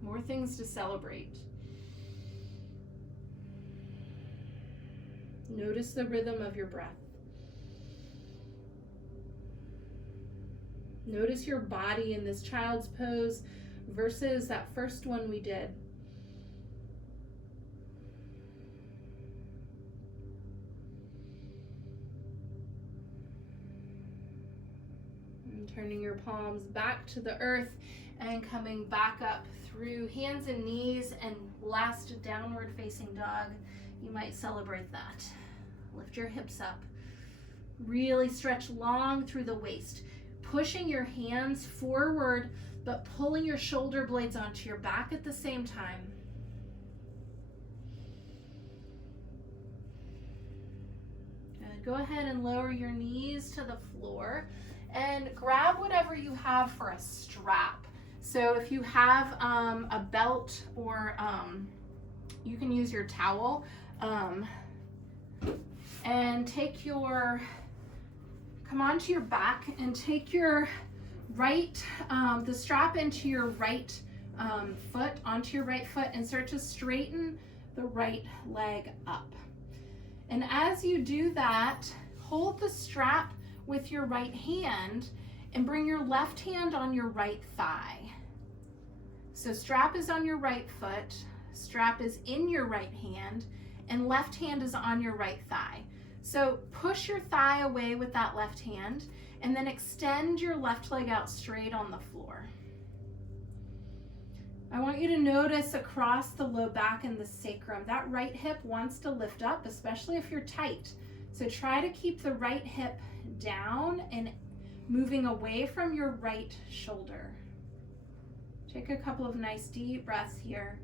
more things to celebrate. Notice the rhythm of your breath. Notice your body in this child's pose versus that first one we did. And turning your palms back to the earth and coming back up through hands and knees, and last downward facing dog. You might celebrate that. Lift your hips up. Really stretch long through the waist. Pushing your hands forward, but pulling your shoulder blades onto your back at the same time. Good. Go ahead and lower your knees to the floor and grab whatever you have for a strap. So if you have a belt, or you can use your towel, and come onto your back and take your right, the strap into your right foot, onto your right foot, and start to straighten the right leg up. And as you do that, hold the strap with your right hand and bring your left hand on your right thigh. So strap is on your right foot, strap is in your right hand, and left hand is on your right thigh. So push your thigh away with that left hand, and then extend your left leg out straight on the floor. I want you to notice across the low back and the sacrum, that right hip wants to lift up, especially if you're tight. So try to keep the right hip down and moving away from your right shoulder. Take a couple of nice deep breaths here.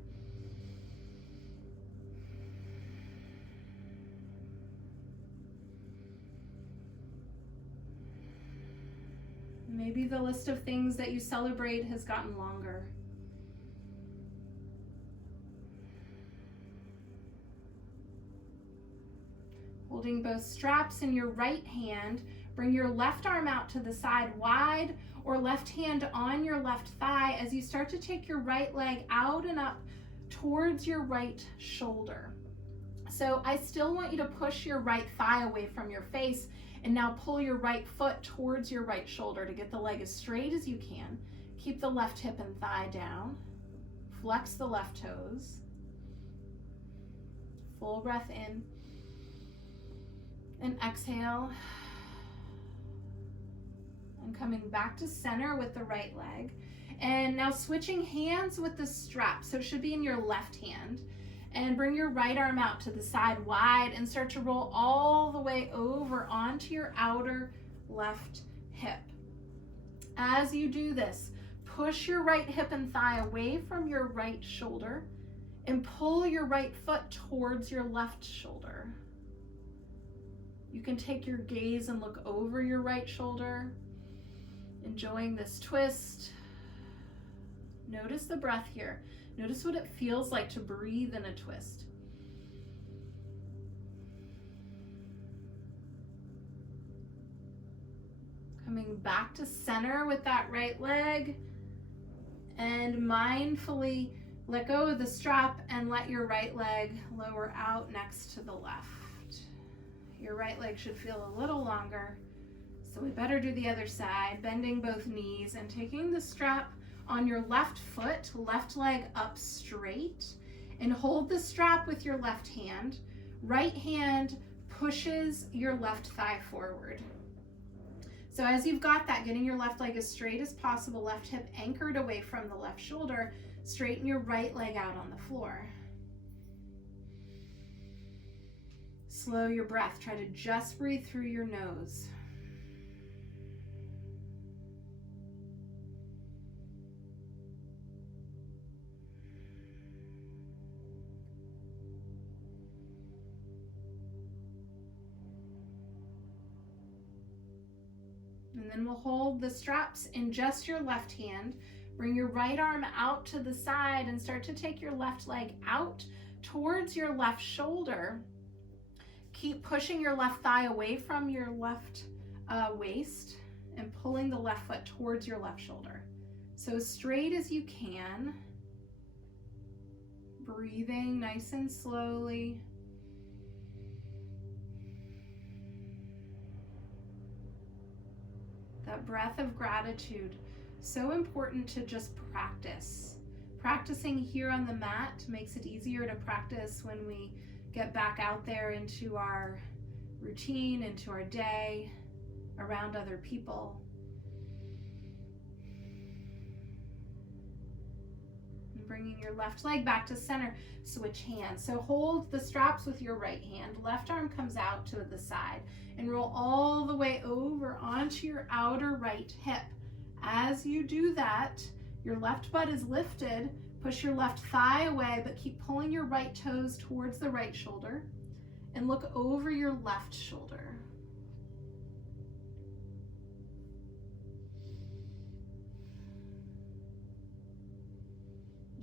Maybe the list of things that you celebrate has gotten longer. Holding both straps in your right hand, bring your left arm out to the side wide, or left hand on your left thigh as you start to take your right leg out and up towards your right shoulder. So I still want you to push your right thigh away from your face, and now pull your right foot towards your right shoulder to get the leg as straight as you can. Keep the left hip and thigh down. Flex the left toes. Full breath in. And exhale. And coming back to center with the right leg. And now switching hands with the strap. So it should be in your left hand. And bring your right arm out to the side wide and start to roll all the way over onto your outer left hip. As you do this, push your right hip and thigh away from your right shoulder and pull your right foot towards your left shoulder. You can take your gaze and look over your right shoulder, enjoying this twist. Notice the breath here. Notice what it feels like to breathe in a twist. Coming back to center with that right leg, and mindfully let go of the strap and let your right leg lower out next to the left. Your right leg should feel a little longer, so we better do the other side, bending both knees and taking the strap on your left foot, left leg up straight, and hold the strap with your left hand. Right hand pushes your left thigh forward. So as you've got that, getting your left leg as straight as possible, left hip anchored away from the left shoulder, straighten your right leg out on the floor. Slow your breath. Try to just breathe through your nose. And then we'll hold the straps in just your left hand. Bring your right arm out to the side and start to take your left leg out towards your left shoulder. Keep pushing your left thigh away from your left waist and pulling the left foot towards your left shoulder. So as straight as you can. Breathing nice and slowly. That breath of gratitude, so important to just practice. Practicing here on the mat makes it easier to practice when we get back out there into our routine, into our day, around other people. And bringing your left leg back to center, switch hands. So hold the straps with your right hand, left arm comes out to the side, and roll all the way over onto your outer right hip. As you do that, your left butt is lifted. Push your left thigh away, but keep pulling your right toes towards the right shoulder and look over your left shoulder.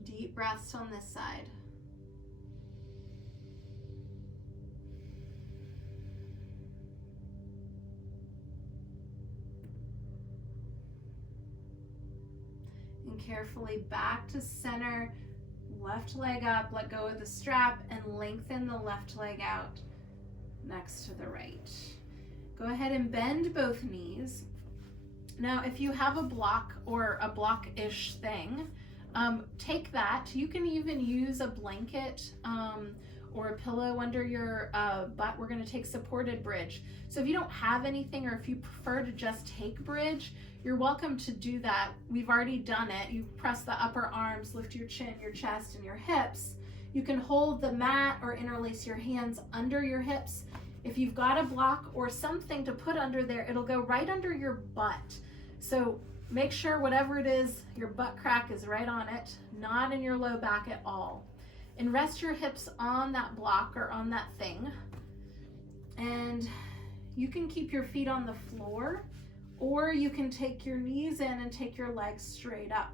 Deep breaths on this side. And carefully back to center, left leg up, let go of the strap, and lengthen the left leg out next to the right. Go ahead and bend both knees. Now, if you have a block or a block-ish thing, take that. You can even use a blanket or a pillow under your butt. We're going to take supported bridge. So if you don't have anything, or if you prefer to just take bridge, you're welcome to do that. We've already done it. You press the upper arms, lift your chin, your chest, and your hips. You can hold the mat or interlace your hands under your hips. If you've got a block or something to put under there, it'll go right under your butt. So make sure whatever it is, your butt crack is right on it, not in your low back at all. And rest your hips on that block or on that thing. And you can keep your feet on the floor, or you can take your knees in and take your legs straight up.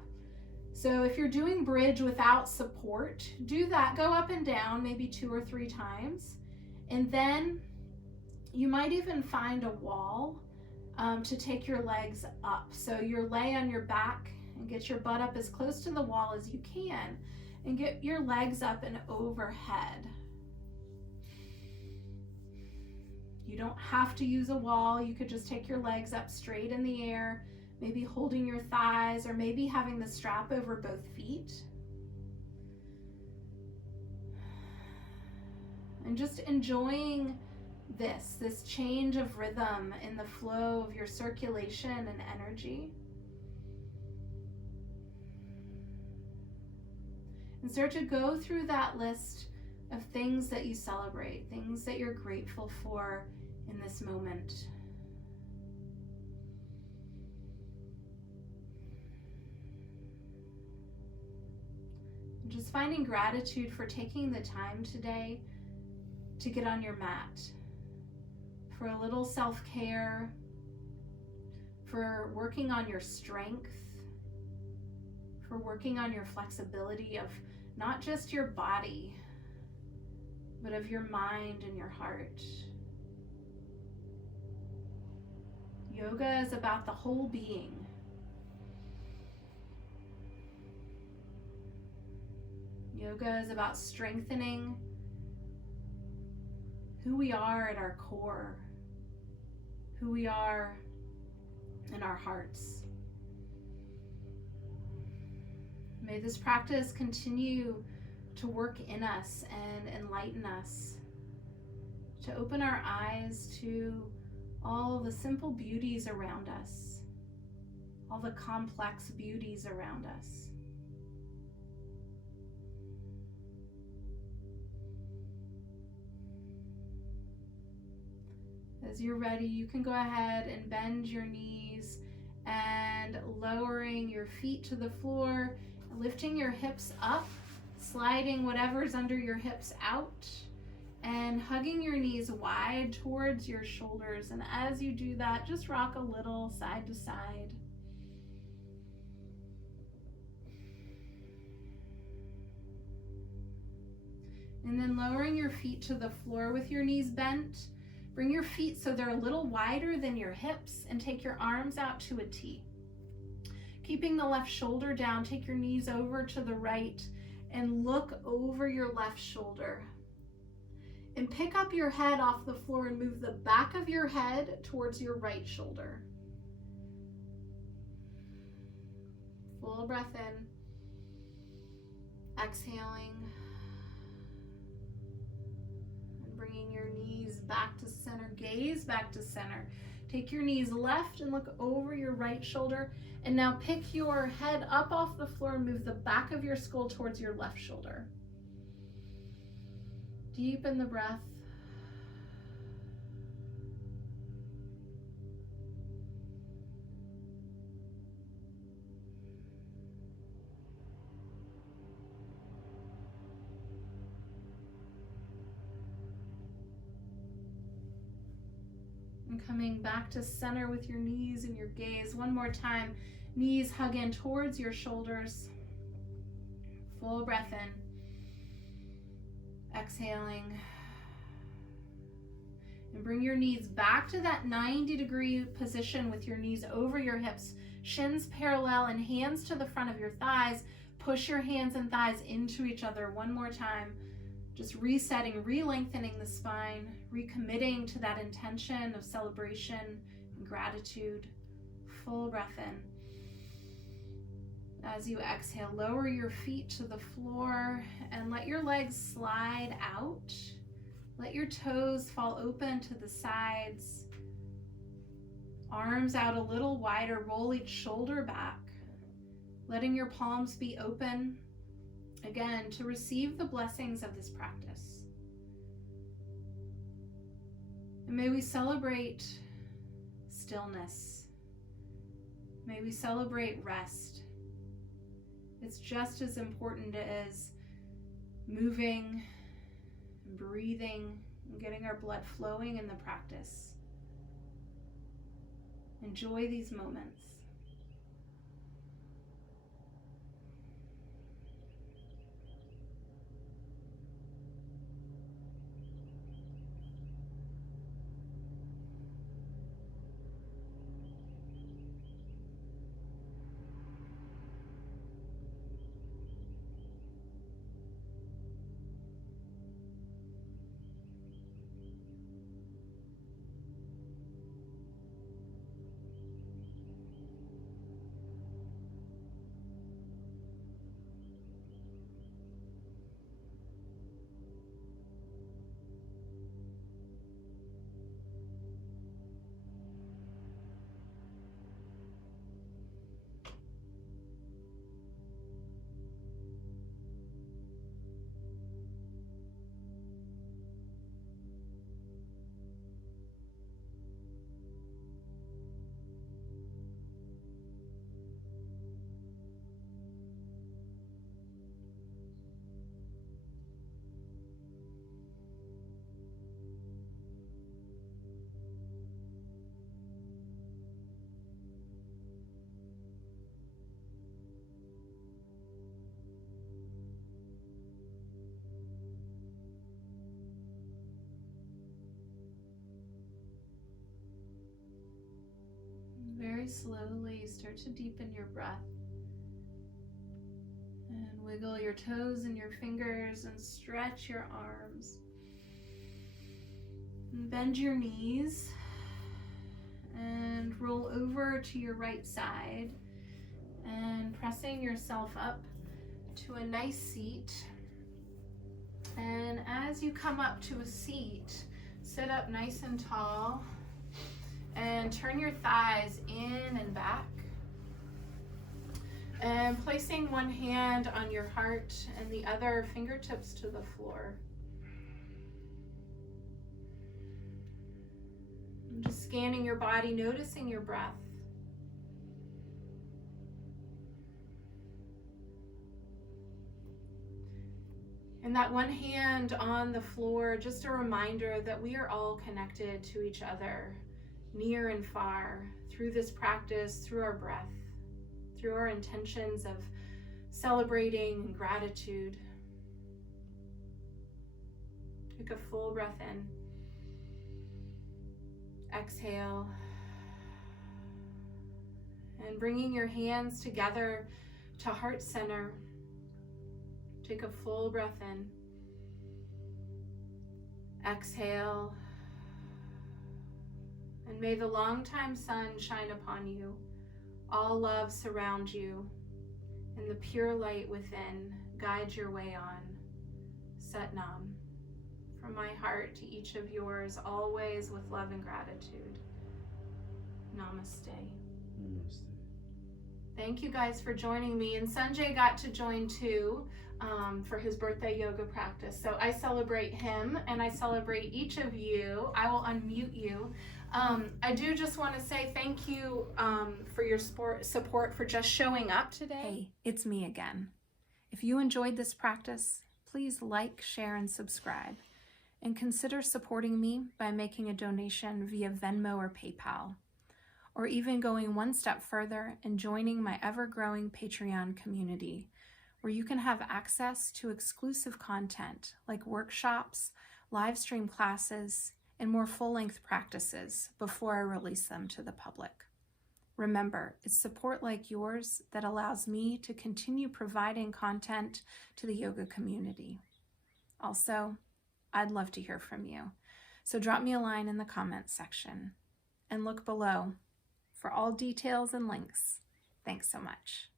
So if you're doing bridge without support, do that. Go up and down maybe 2 or 3 times. And then you might even find a wall to take your legs up. So you lay on your back and get your butt up as close to the wall as you can, and get your legs up and overhead. You don't have to use a wall. You could just take your legs up straight in the air, maybe holding your thighs, or maybe having the strap over both feet. And just enjoying this change of rhythm in the flow of your circulation and energy. And start to go through that list of things that you celebrate, things that you're grateful for in this moment. And just finding gratitude for taking the time today to get on your mat, for a little self-care, for working on your strength, for working on your flexibility of not just your body, but of your mind and your heart. Yoga is about the whole being. Yoga is about strengthening who we are at our core, who we are in our hearts. May this practice continue to work in us and enlighten us, to open our eyes to all the simple beauties around us, all the complex beauties around us. As you're ready, you can go ahead and bend your knees and lowering your feet to the floor, lifting your hips up, sliding whatever's under your hips out, and hugging your knees wide towards your shoulders. And as you do that, just rock a little side to side. And then lowering your feet to the floor with your knees bent. Bring your feet so they're a little wider than your hips, and take your arms out to a T. Keeping the left shoulder down, take your knees over to the right and look over your left shoulder. And pick up your head off the floor and move the back of your head towards your right shoulder. Full breath in. Exhaling. And bringing your knees back to center. Gaze back to center. Take your knees left and look over your right shoulder. And now pick your head up off the floor and move the back of your skull towards your left shoulder. Deepen the breath. And coming back to center with your knees and your gaze. One more time. Knees hug in towards your shoulders. Full breath in. Exhaling. And bring your knees back to that 90-degree position with your knees over your hips, shins parallel and hands to the front of your thighs. Push your hands and thighs into each other one more time. Just resetting, re-lengthening the spine, recommitting to that intention of celebration and gratitude. Full breath in. As you exhale, lower your feet to the floor and let your legs slide out. Let your toes fall open to the sides. Arms out a little wider, roll each shoulder back. Letting your palms be open, again, to receive the blessings of this practice. And may we celebrate stillness. May we celebrate rest. It's just as important as moving, breathing, and getting our blood flowing in the practice. Enjoy these moments. Very slowly start to deepen your breath and wiggle your toes and your fingers and stretch your arms. And bend your knees and roll over to your right side and pressing yourself up to a nice seat. And as you come up to a seat, sit up nice and tall. And turn your thighs in and back. And placing one hand on your heart and the other fingertips to the floor. And just scanning your body, noticing your breath. And that one hand on the floor, just a reminder that we are all connected to each other, near and far, through this practice, through our breath, through our intentions of celebrating and gratitude. Take a full breath in. Exhale. And bringing your hands together to heart center. Take a full breath in. Exhale. And may the longtime sun shine upon you. All love surround you. And the pure light within guide your way on. Sat Nam. From my heart to each of yours, always with love and gratitude. Namaste. Namaste. Thank you guys for joining me. And Sanjay got to join too for his birthday yoga practice. So I celebrate him and I celebrate each of you. I will unmute you. I do just want to say thank you for your support for just showing up today. Hey, it's me again. If you enjoyed this practice, please like, share, and subscribe. And consider supporting me by making a donation via Venmo or PayPal, or even going one step further and joining my ever-growing Patreon community, where you can have access to exclusive content like workshops, live stream classes, and more full-length practices before I release them to the public. Remember, it's support like yours that allows me to continue providing content to the yoga community. Also, I'd love to hear from you, so drop me a line in the comments section and look below for all details and links. Thanks so much.